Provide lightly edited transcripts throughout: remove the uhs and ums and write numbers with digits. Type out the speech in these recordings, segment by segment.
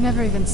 We never even...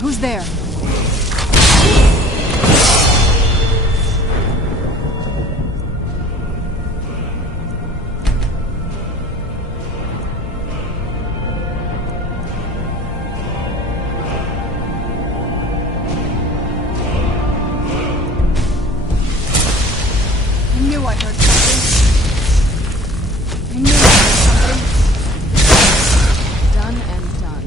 Who's there? I knew I heard something. I knew I heard something. Done and done.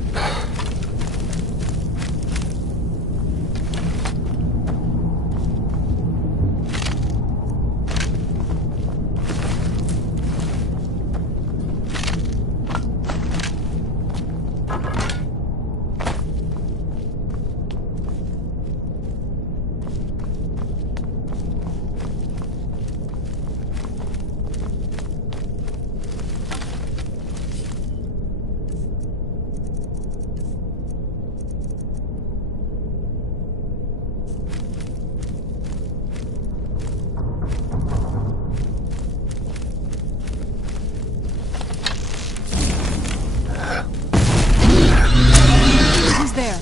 There.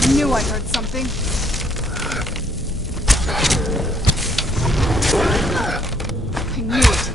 I knew I heard something. I knew it.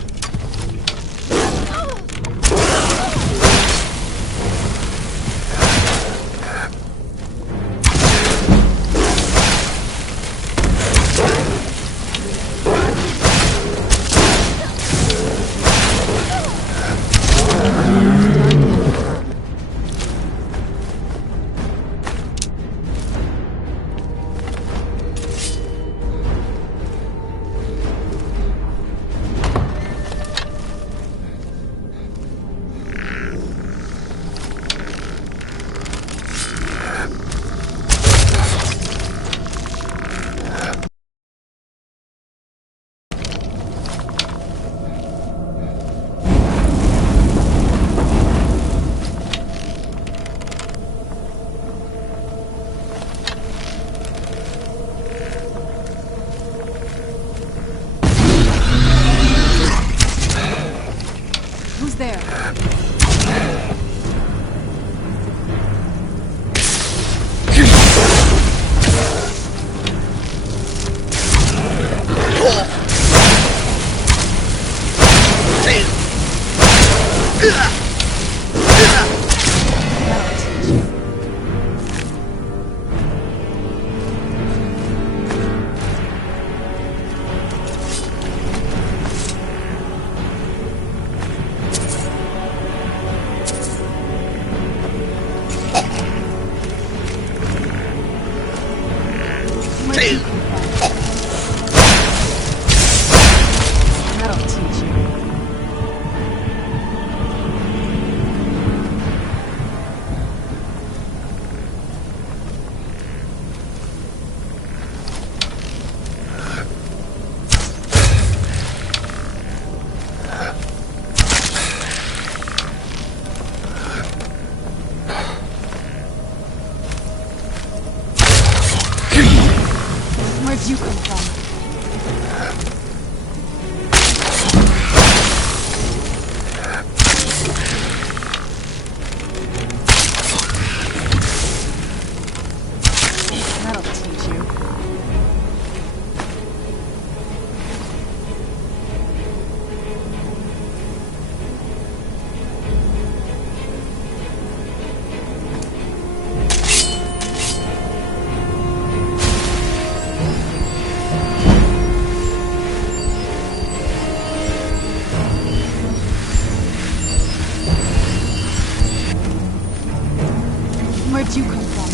Who's there? That'll teach you. Where'd you come from? That'll teach you. Where'd you come from?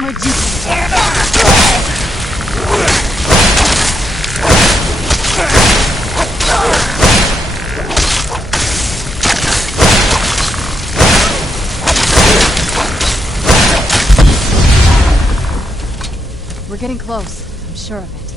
Where'd you come from? We're getting close. I'm sure of it.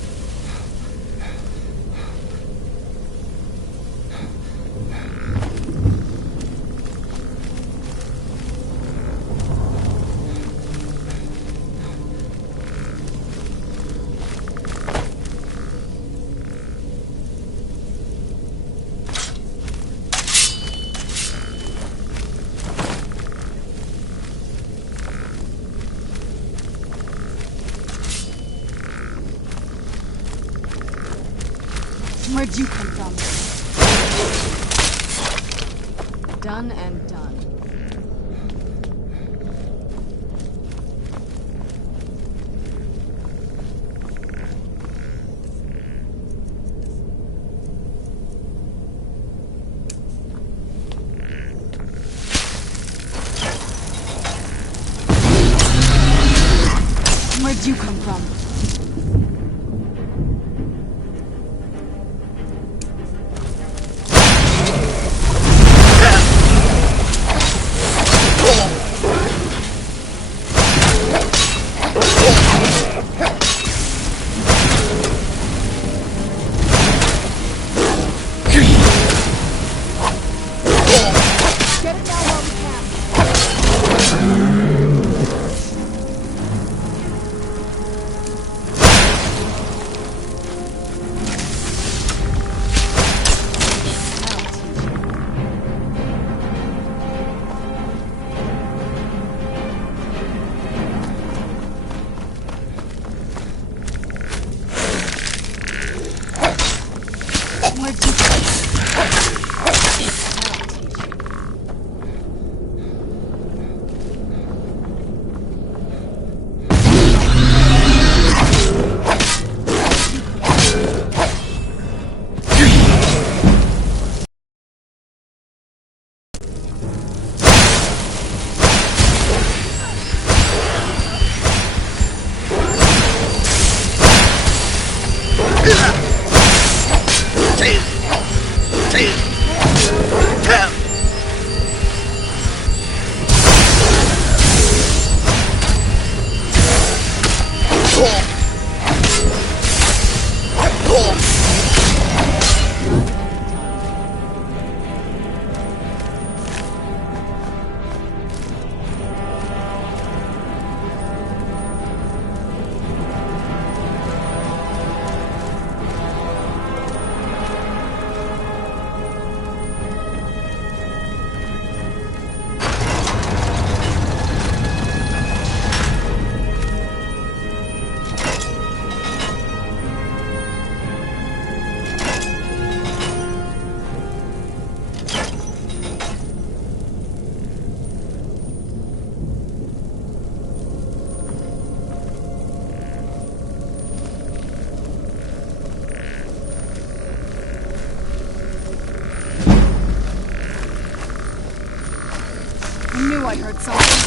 Where'd you come from? Done and done. Where'd you come from? I heard something.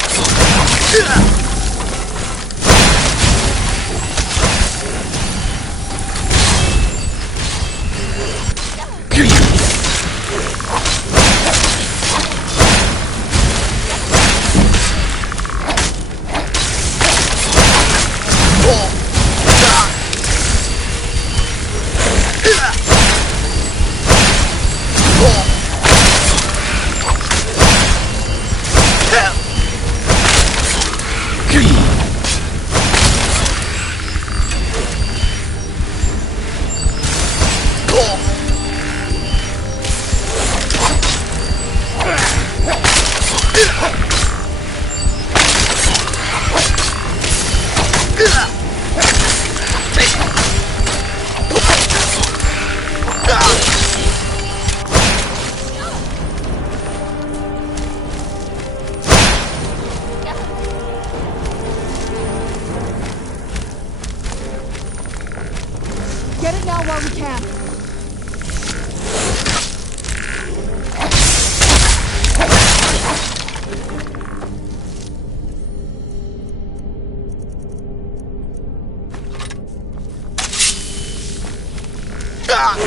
Done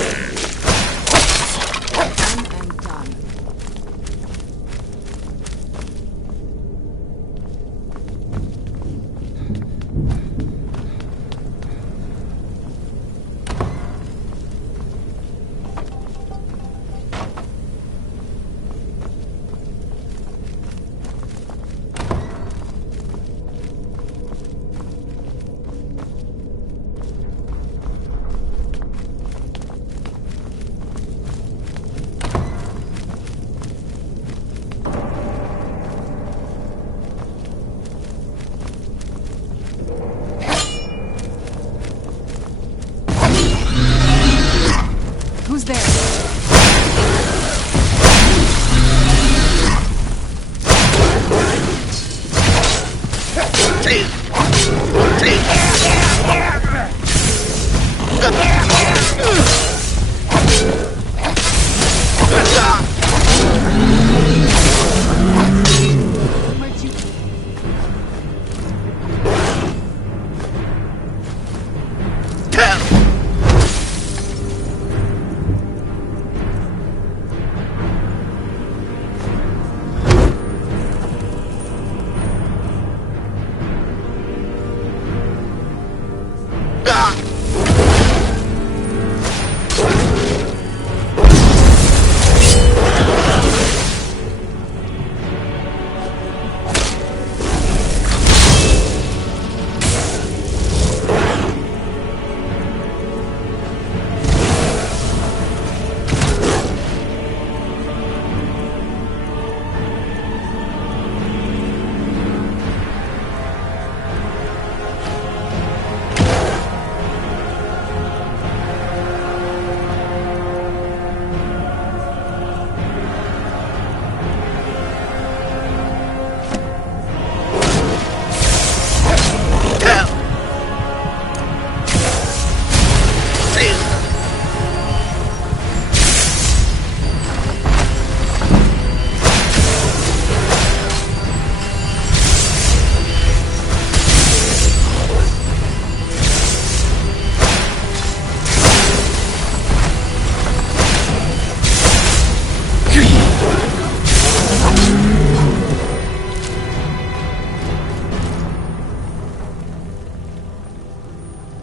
and done. Who's there? Where'd you...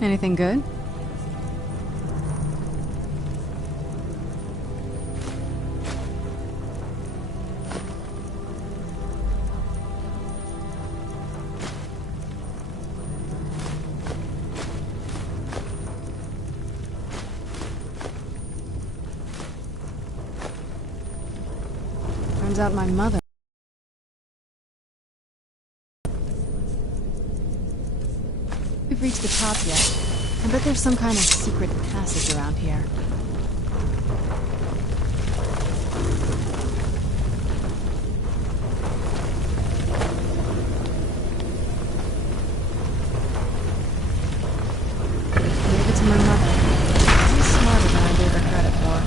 Anything good? Turns out my mother... We've reached the top yet. I bet there's some kind of secret passage around here. Gave it to my mother. She's smarter than I gave her credit for.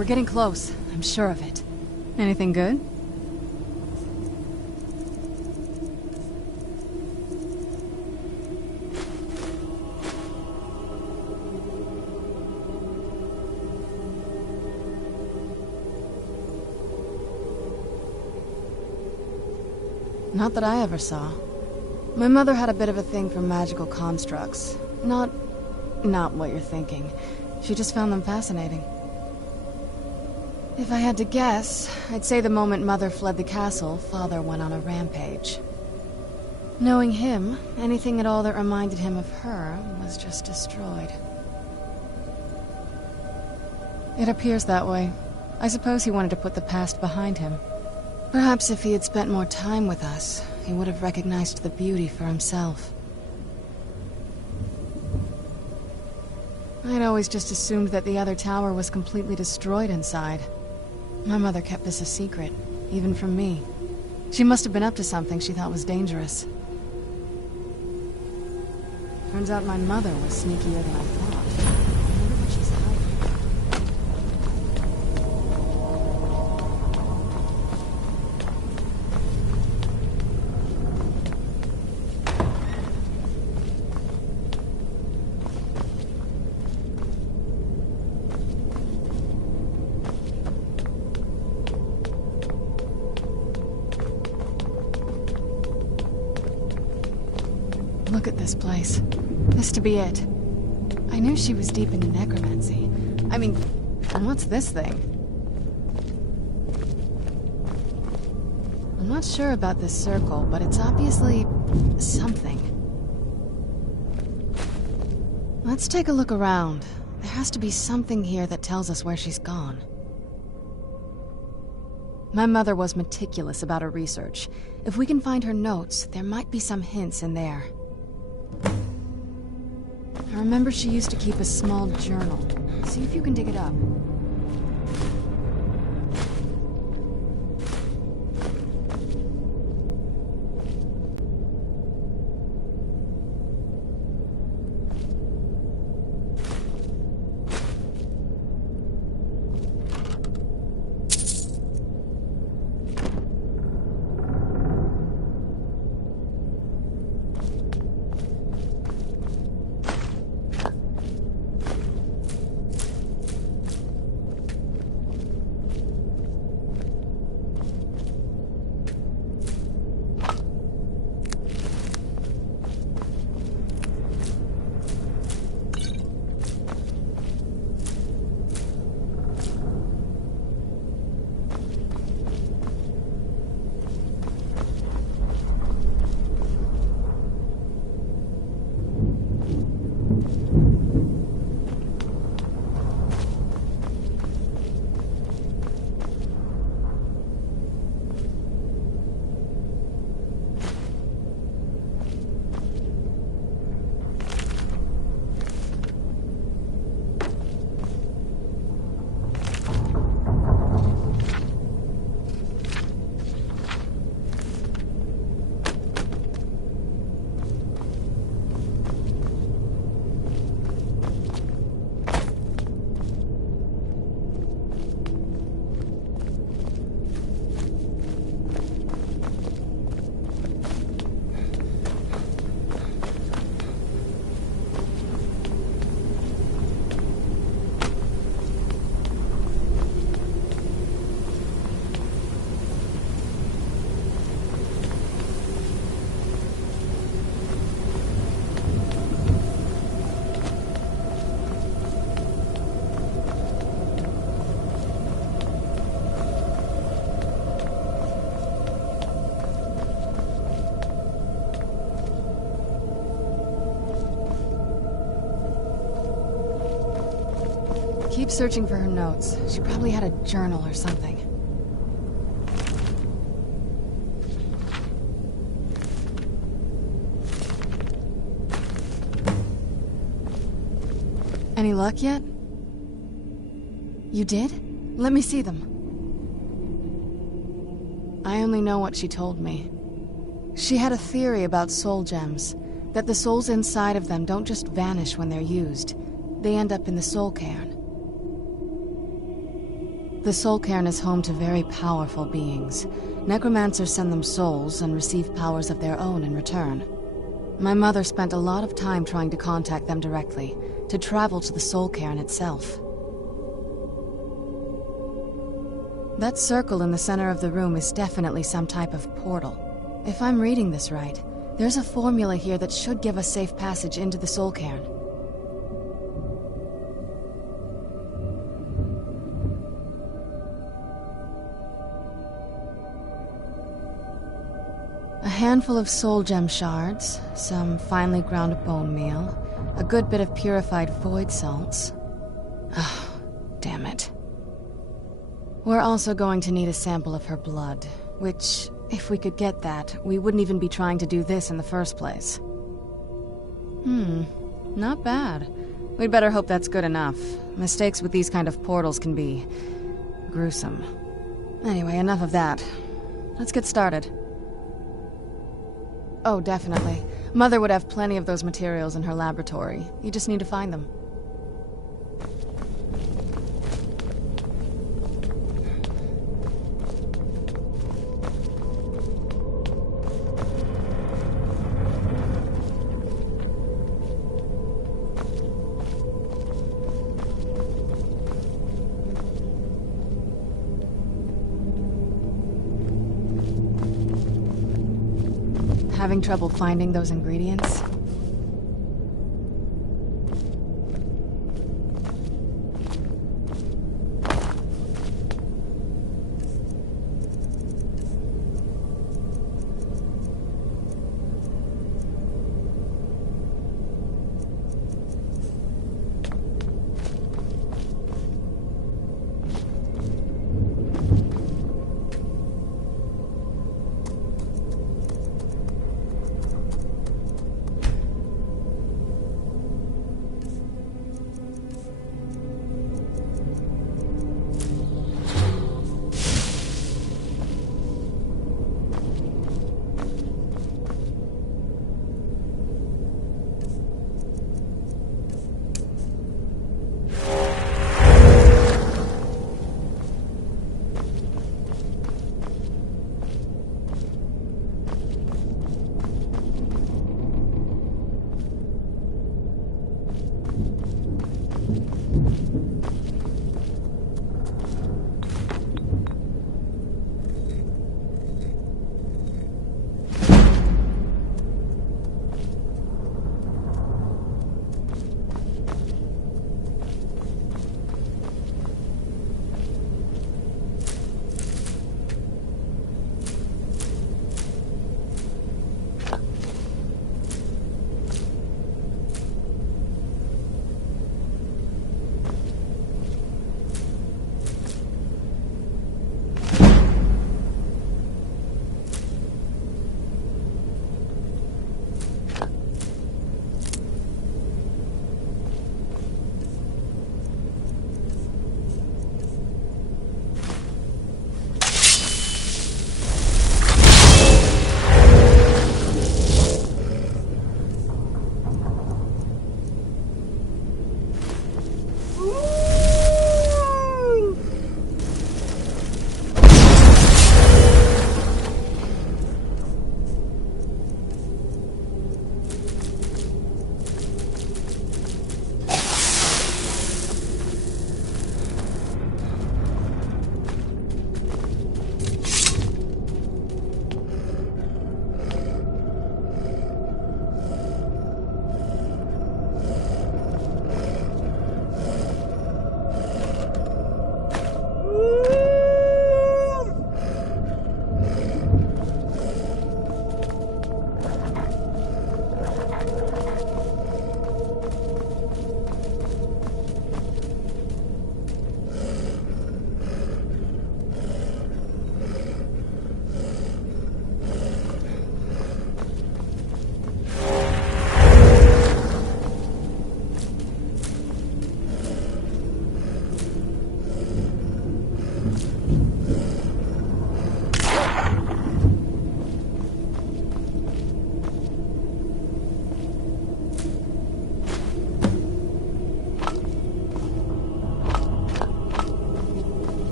we're getting close. I'm sure of it. Anything good? Not that I ever saw. My mother had a bit of a thing for magical constructs. Not what you're thinking. She just found them fascinating. If I had to guess, I'd say the moment Mother fled the castle, Father went on a rampage. Knowing him, anything at all that reminded him of her was just destroyed. It appears that way. I suppose he wanted to put the past behind him. Perhaps if he had spent more time with us, he would have recognized the beauty for himself. I'd always just assumed that the other tower was completely destroyed inside. My mother kept this a secret, even from me. She must have been up to something she thought was dangerous. Turns out my mother was sneakier than I thought. I wonder what she's hiding. Look at this place. This to be it. I knew she was deep into necromancy. I mean, what's this thing? I'm not sure about this circle, but it's obviously something. Let's take a look around. There has to be something here that tells us where she's gone. My mother was meticulous about her research. If we can find her notes, there might be some hints in there. I remember she used to keep a small journal. See if you can dig it up. Keep searching for her notes. She probably had a journal or something. Any luck yet? You did? Let me see them. I only know what she told me. She had a theory about soul gems, that the souls inside of them don't just vanish when they're used. They end up in the soul cairn. The Soul Cairn is home to very powerful beings. Necromancers send them souls and receive powers of their own in return. My mother spent a lot of time trying to contact them directly, to travel to the Soul Cairn itself. That circle in the center of the room is definitely some type of portal. If I'm reading this right, there's a formula here that should give us safe passage into the Soul Cairn. A handful of soul gem shards, some finely ground bone meal, a good bit of purified void salts. Ah, damn it. We're also going to need a sample of her blood, which, if we could get that, we wouldn't even be trying to do this in the first place. Not bad. We'd better hope that's good enough. Mistakes with these kind of portals can be gruesome. Anyway, enough of that. Let's get started. Oh, definitely. Mother would have plenty of those materials in her laboratory. You just need to find them. Having trouble finding those ingredients?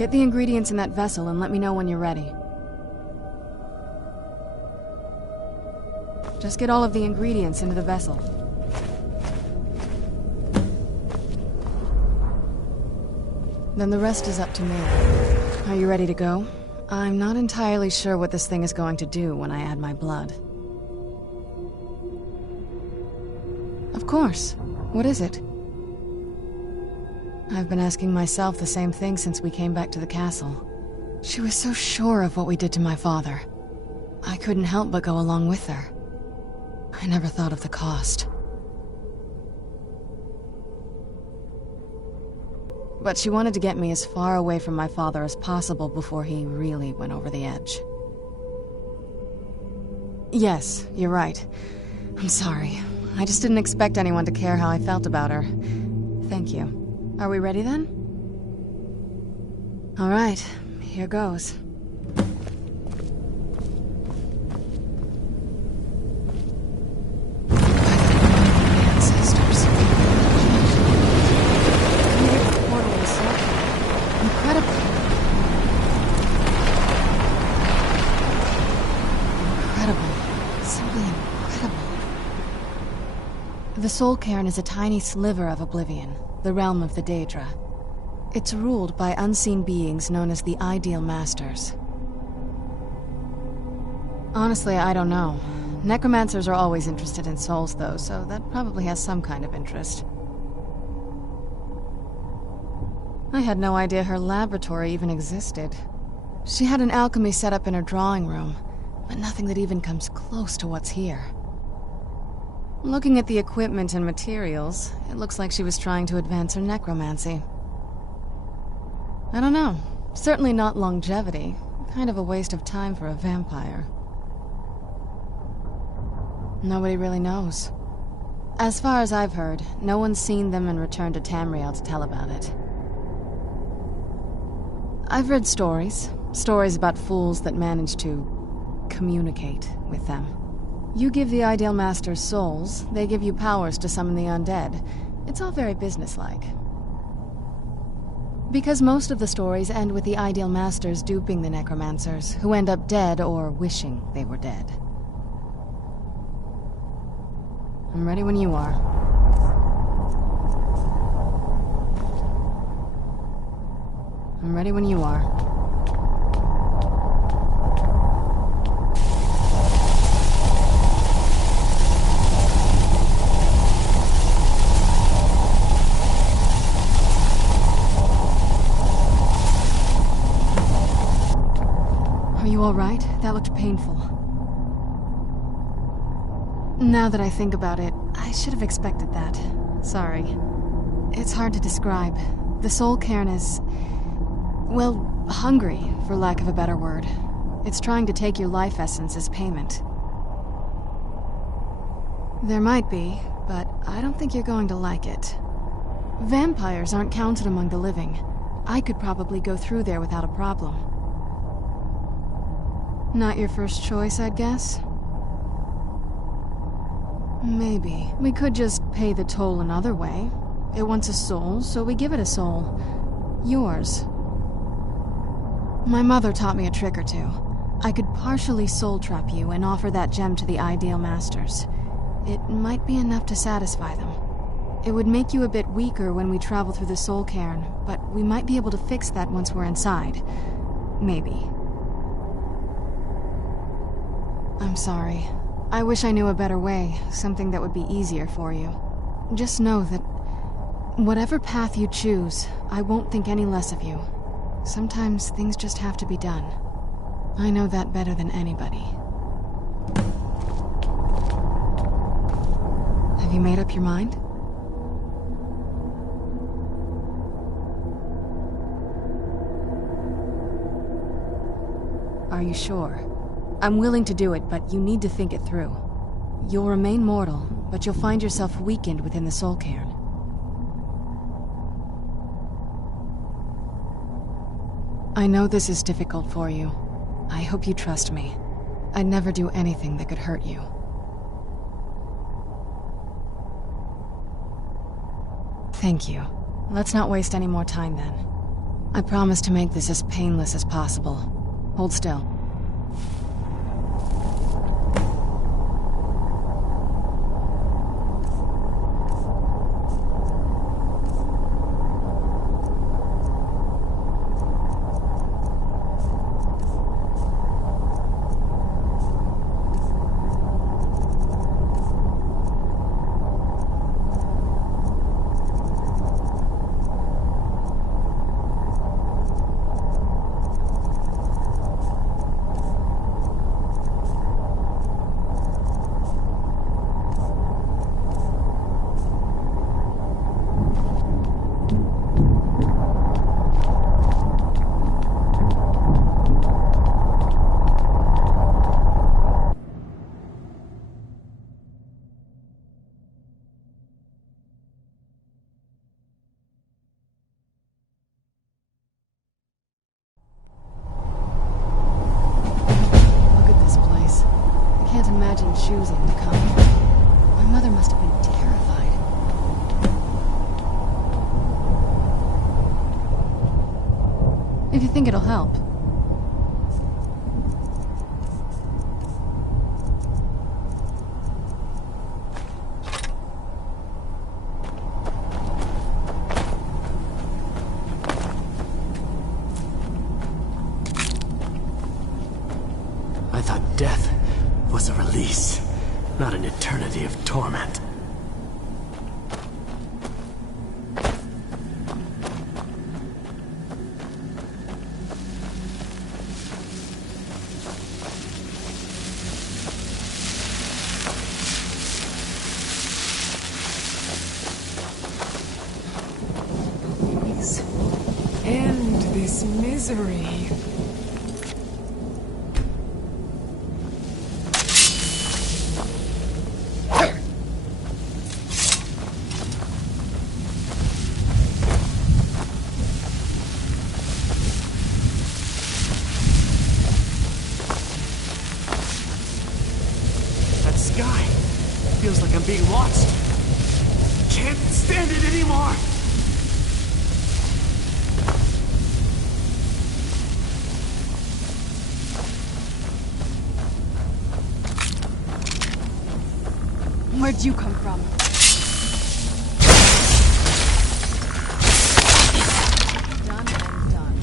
Get the ingredients in that vessel and let me know when you're ready. Just get all of the ingredients into the vessel. Then the rest is up to me. Are you ready to go? I'm not entirely sure what this thing is going to do when I add my blood. Of course. What is it? I've been asking myself the same thing since we came back to the castle. She was so sure of what we did to my father. I couldn't help but go along with her. I never thought of the cost. But she wanted to get me as far away from my father as possible before he really went over the edge. Yes, you're right. I'm sorry. I just didn't expect anyone to care how I felt about her. Thank you. Are we ready then? All right, here goes. Ancestors. Created a portal in Soul. Incredible. Incredible. Simply incredible. The Soul Cairn is a tiny sliver of oblivion, the realm of the Daedra. It's ruled by unseen beings known as the Ideal Masters. Honestly, I don't know. Necromancers are always interested in souls, though, so that probably has some kind of interest. I had no idea her laboratory even existed. She had an alchemy set up in her drawing room, but nothing that even comes close to what's here. Looking at the equipment and materials, it looks like she was trying to advance her necromancy. I don't know. Certainly not longevity. Kind of a waste of time for a vampire. Nobody really knows. As far as I've heard, no one's seen them and returned to Tamriel to tell about it. I've read stories about fools that manage to communicate with them. You give the Ideal Masters souls, they give you powers to summon the undead. It's all very businesslike. Because most of the stories end with the Ideal Masters duping the necromancers, who end up dead or wishing they were dead. I'm ready when you are. I'm ready when you are. Are you all right? That looked painful. Now that I think about it, I should have expected that. Sorry. It's hard to describe. The Soul Cairn is... well, hungry, for lack of a better word. It's trying to take your life essence as payment. There might be, but I don't think you're going to like it. Vampires aren't counted among the living. I could probably go through there without a problem. Not your first choice, I'd guess? Maybe. We could just pay the toll another way. It wants a soul, so we give it a soul. Yours. My mother taught me a trick or two. I could partially soul trap you and offer that gem to the Ideal Masters. It might be enough to satisfy them. It would make you a bit weaker when we travel through the Soul Cairn, but we might be able to fix that once we're inside. Maybe. I'm sorry. I wish I knew a better way, something that would be easier for you. Just know that whatever path you choose, I won't think any less of you. Sometimes things just have to be done. I know that better than anybody. Have you made up your mind? Are you sure? I'm willing to do it, but you need to think it through. You'll remain mortal, but you'll find yourself weakened within the Soul Cairn. I know this is difficult for you. I hope you trust me. I'd never do anything that could hurt you. Thank you. Let's not waste any more time then. I promise to make this as painless as possible. Hold still. Imagine choosing to come here. My mother must have been terrified. If you think it'll help. I thought death was a release, not an eternity of torment. Please, end this misery. Sky. Feels like I'm being watched. Can't stand it anymore. Where'd you come from? Done and done.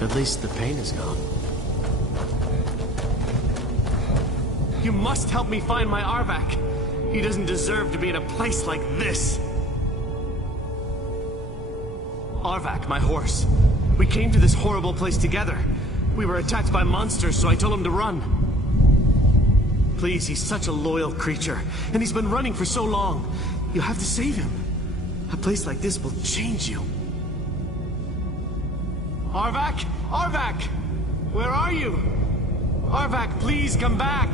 At least the pain is gone. You must help me find my Arvak. He doesn't deserve to be in a place like this. Arvak, my horse. We came to this horrible place together. We were attacked by monsters, so I told him to run. Please, he's such a loyal creature, and he's been running for so long. You have to save him. A place like this will change you. Arvak? Arvak! Where are you? Arvak, please come back!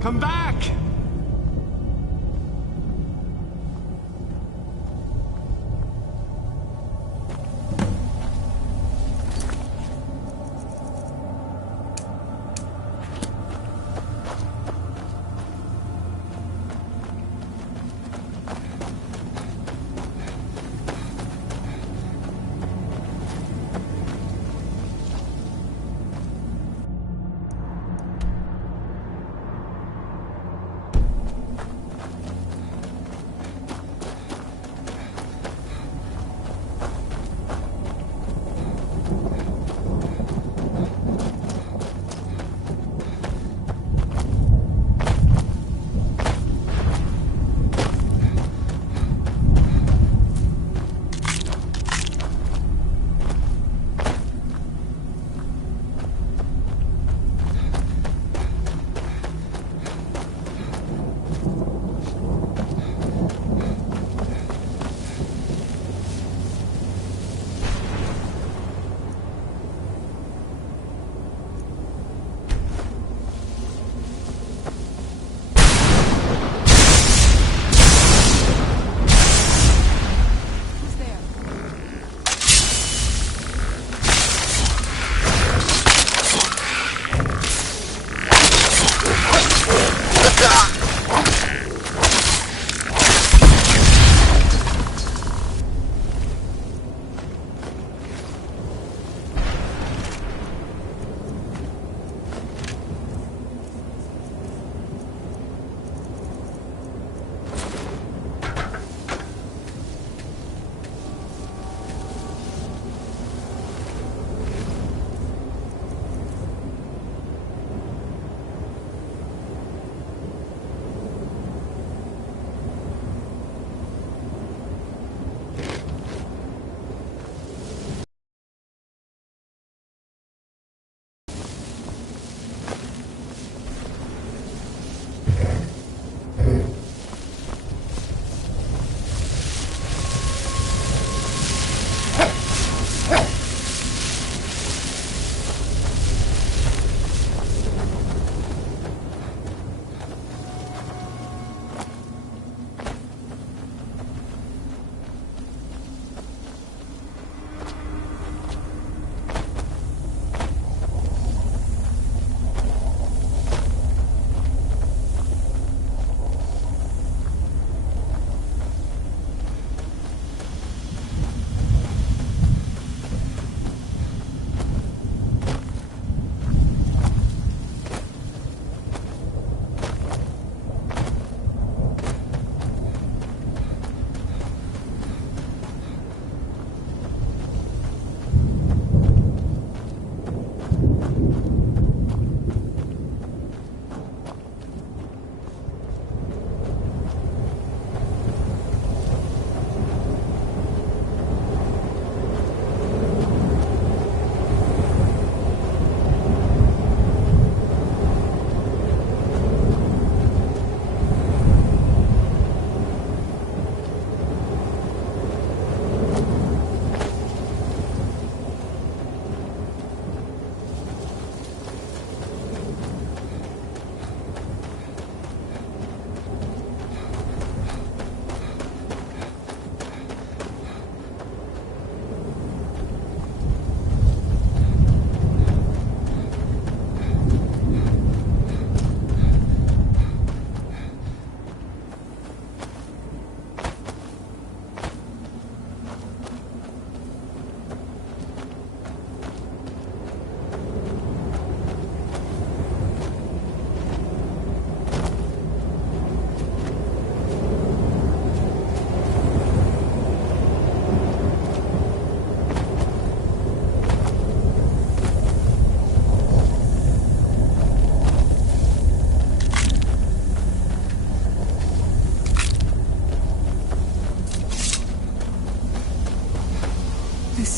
Come back!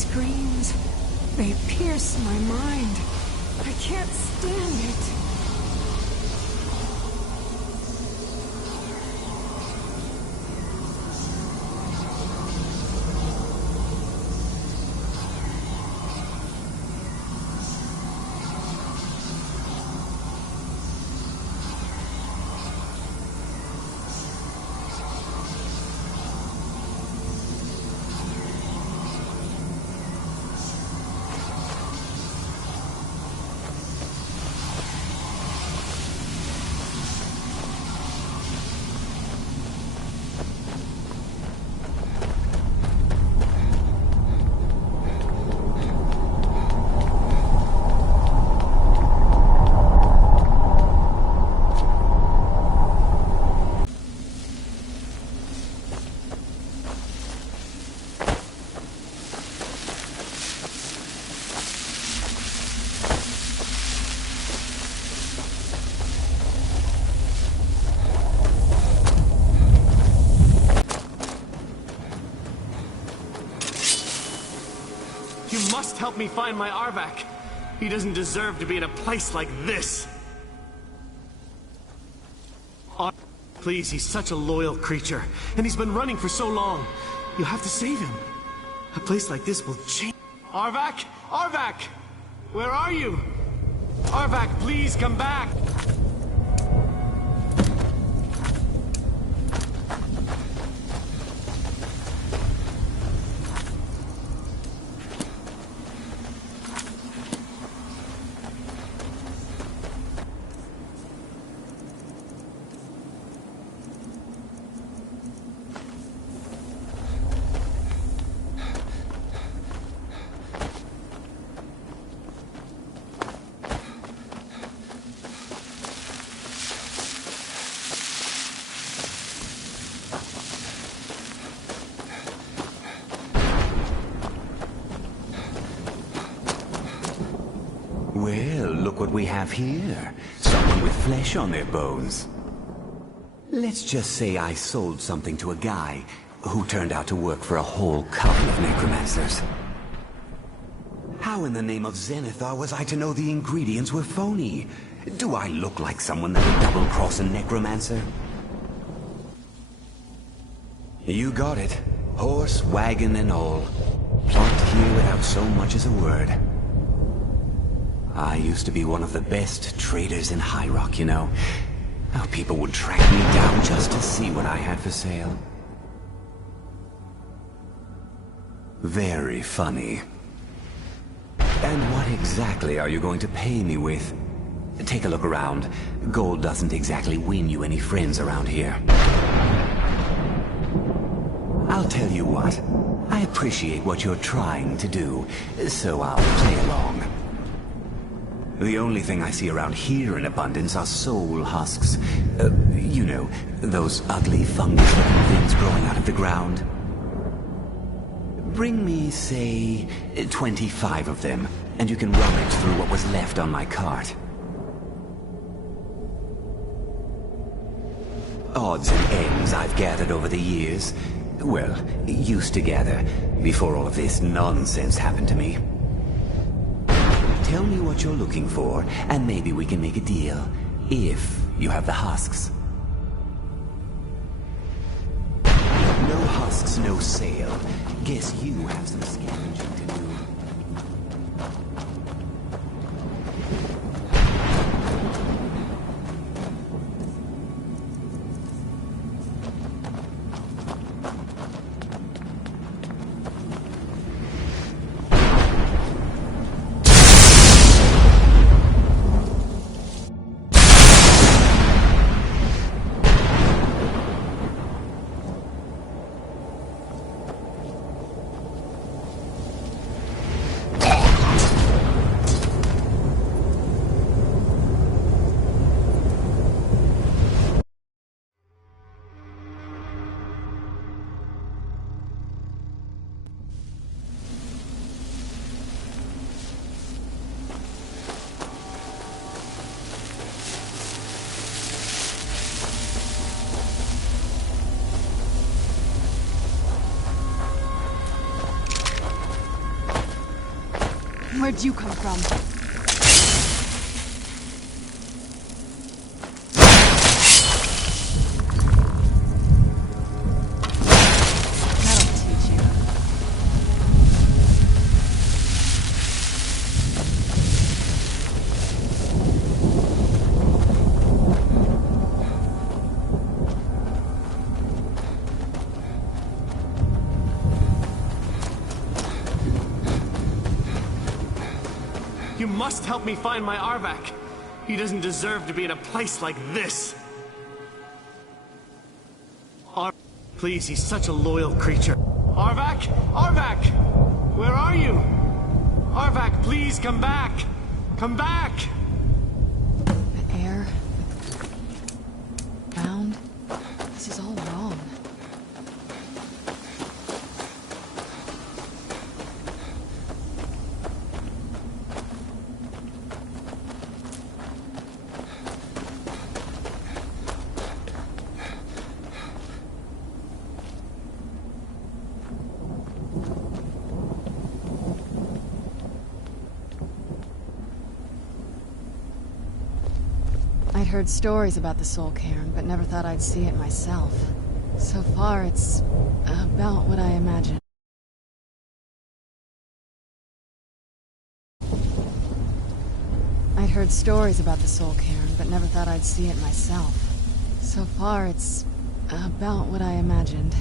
screams, they pierce my mind. I can't stand it. You must help me find my Arvak. He doesn't deserve to be in a place like this. Please, he's such a loyal creature, and he's been running for so long. You have to save him. A place like this will change. Arvak! Arvak! Where are you? Arvak, please come back! Well, look what we have here. Someone with flesh on their bones. Let's just say I sold something to a guy who turned out to work for a whole couple of necromancers. How in the name of Zenithar was I to know the ingredients were phony? Do I look like someone that would double-cross a necromancer? You got it. Horse, wagon, and all. Plucked here without so much as a word. I used to be one of the best traders in High Rock, you know. How people would track me down just to see what I had for sale. Very funny. And what exactly are you going to pay me with? Take a look around. Gold doesn't exactly win you any friends around here. I'll tell you what. I appreciate what you're trying to do, so I'll play along. The only thing I see around here in abundance are soul husks. You know, those ugly fungus-looking things growing out of the ground. Bring me, say, 25 of them, and you can rummage through what was left on my cart. Odds and ends I've gathered over the years. Well, used to gather, before all of this nonsense happened to me. Tell me what you're looking for, and maybe we can make a deal, if you have the husks. No husks, no sale. Guess you have some scavenging to do. Where'd you come from? That'll teach you. You must help me find my Arvak. He doesn't deserve to be in a place like this. Please, he's such a loyal creature. Arvak! Arvak! Where are you? Arvak, please come back! Come back! The air, the ground. This is all wrong. I'd heard stories about the Soul Cairn, but never thought I'd see it myself. So far, it's about what I imagined. I'd heard stories about the Soul Cairn, but never thought I'd see it myself. So far, it's about what I imagined.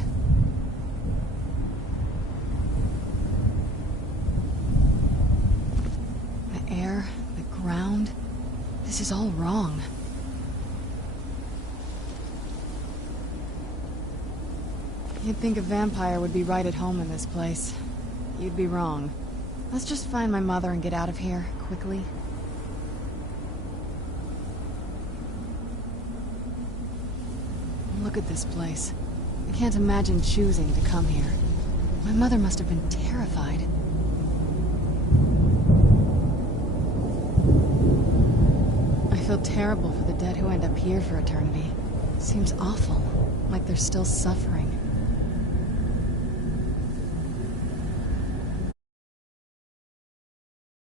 The air, the ground. This is all wrong. You'd think a vampire would be right at home in this place. You'd be wrong. Let's just find my mother and get out of here, quickly. Look at this place. I can't imagine choosing to come here. My mother must have been terrified. I feel terrible for the dead who end up here for eternity. Seems awful, like they're still suffering.